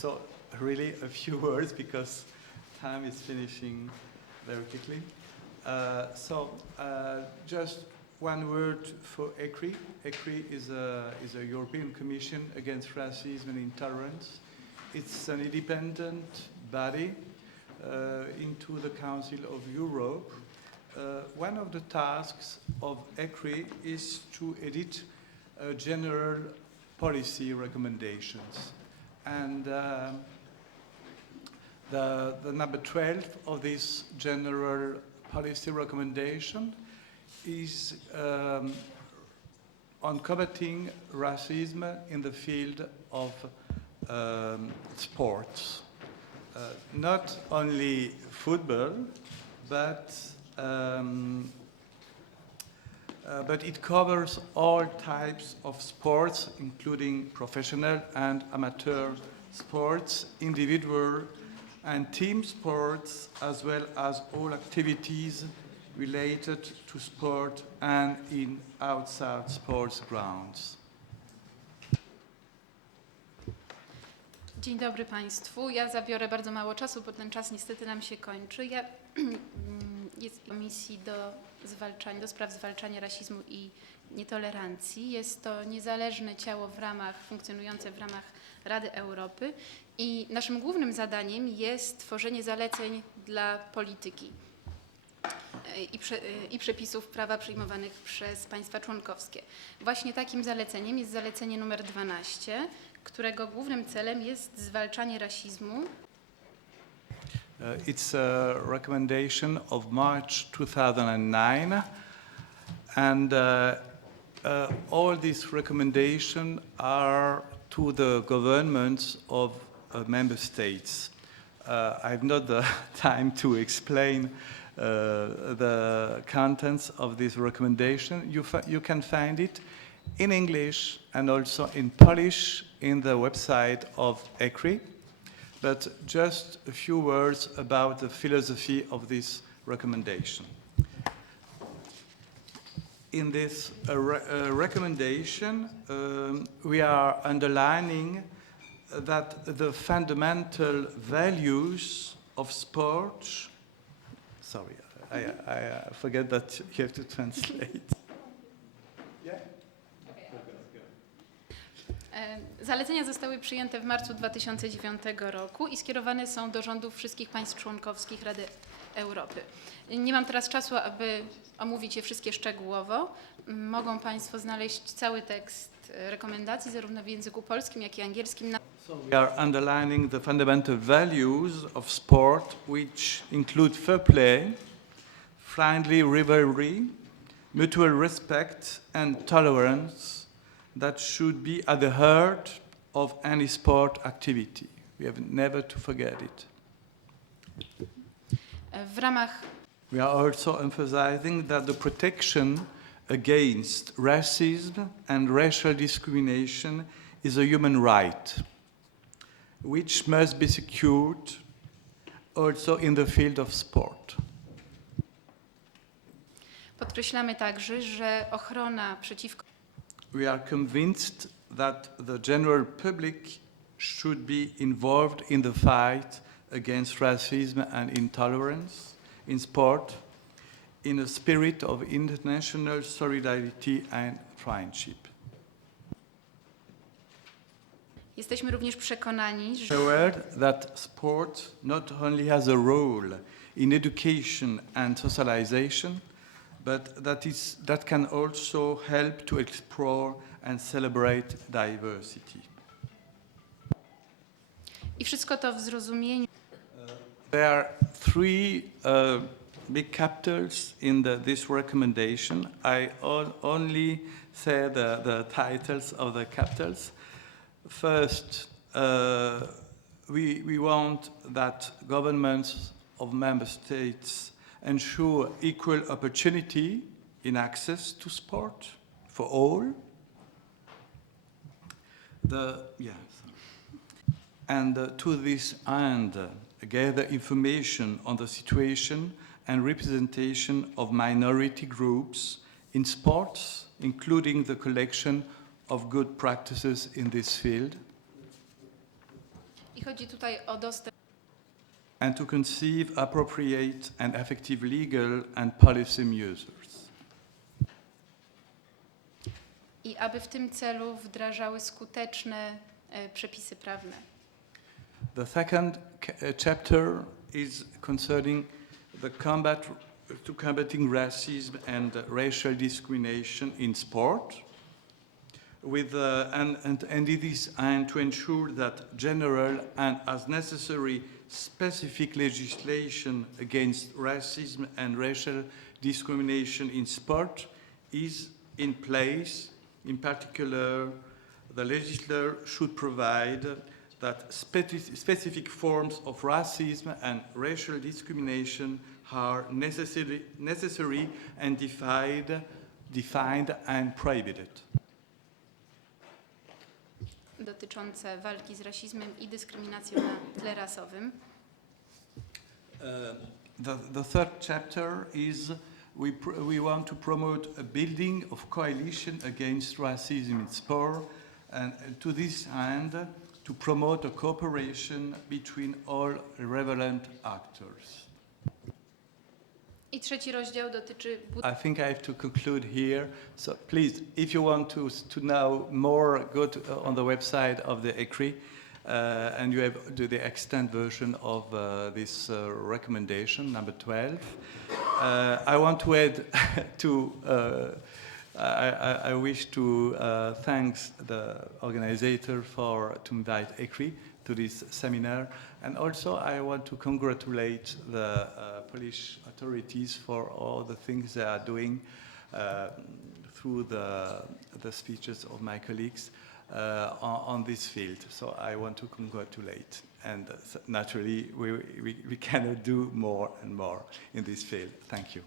So really a few words because time is finishing very quickly. Just one word for ECRI. ECRI is a European Commission Against Racism and Intolerance. It's an independent body into the Council of Europe. One of the tasks of ECRI is to edit general policy recommendations. And the number 12 of this general policy recommendation is on combating racism in the field of sports. Not only football, but it covers all types of sports, including professional and amateur sports, individual and team sports, as well as all activities related to sport and in outside sports grounds. Dzień dobry Państwu. Ja zabiorę bardzo mało czasu, bo ten czas niestety nam się kończy. Ja jest Komisji do spraw zwalczania rasizmu i nietolerancji. Jest to niezależne ciało funkcjonujące w ramach Rady Europy i naszym głównym zadaniem jest tworzenie zaleceń dla polityki i przepisów prawa przyjmowanych przez państwa członkowskie. Właśnie takim zaleceniem jest zalecenie numer 12, którego głównym celem jest zwalczanie rasizmu. It's a recommendation of March 2009, and all these recommendations are to the governments of member states. I've not the time to explain the contents of this recommendation. You can find it in English and also in Polish in the website of ECRI. But just a few words about the philosophy of this recommendation. In this recommendation, we are underlining that the fundamental values of sport, sorry, I forget that you have to translate. Zalecenia zostały przyjęte w marcu 2009 roku i skierowane są do rządów wszystkich państw członkowskich Rady Europy. Nie mam teraz czasu, aby omówić je wszystkie szczegółowo. Mogą Państwo znaleźć cały tekst rekomendacji zarówno w języku polskim, jak i angielskim. We are underlining the fundamental values of sport, which include fair play, friendly rivalry, mutual respect and tolerance that should be at the heart of any sport activity. We have never to forget it. We are also emphasizing that the protection against racism and racial discrimination is a human right, which must be secured also in the field of sport. Podkreślamy także, że ochrona przeciwko We are convinced that the general public should be involved in the fight against racism and intolerance in sport in a spirit of international solidarity and friendship. Jesteśmy również przekonani, że Aware that sport not only has a role in education and socialization, but that can also help to explore and celebrate diversity. I wszystko to w zrozumieniu. There are three big capitals in this recommendation. I only say the titles of the capitals. First, we want that governments of member states ensure equal opportunity in access to sport for all. To this end, gather information on the situation and representation of minority groups in sports, including the collection of good practices in this field. chodzi tutaj o dostęp and to conceive appropriate and effective legal and policy measures. i aby w tym celu wdrażały skuteczne przepisy prawne. The second chapter is concerning the combating racism and racial discrimination in sport, and it is aimed to ensure that general and, as necessary, specific legislation against racism and racial discrimination in sport is in place. In particular, the legislator should provide that specific forms of racism and racial discrimination are necessary and defined and prohibited. Dotyczące walki z rasizmem i dyskryminacją na tle rasowym. The third chapter is we want to promote a building of coalition against racism in sport, and to this end, to promote a cooperation between all relevant actors. I trzeci rozdział dotyczy I think I have to conclude here. So please, if you want to know more, go on the website of the ECRI, and you have the extant version of this recommendation, number 12. I want to add I wish to thank the organizer to invite ECRI to this seminar, and also I want to congratulate the Polish authorities for all the things they are doing through the speeches of my colleagues on this field. So I want to congratulate, and naturally we cannot do more and more in this field. Thank you.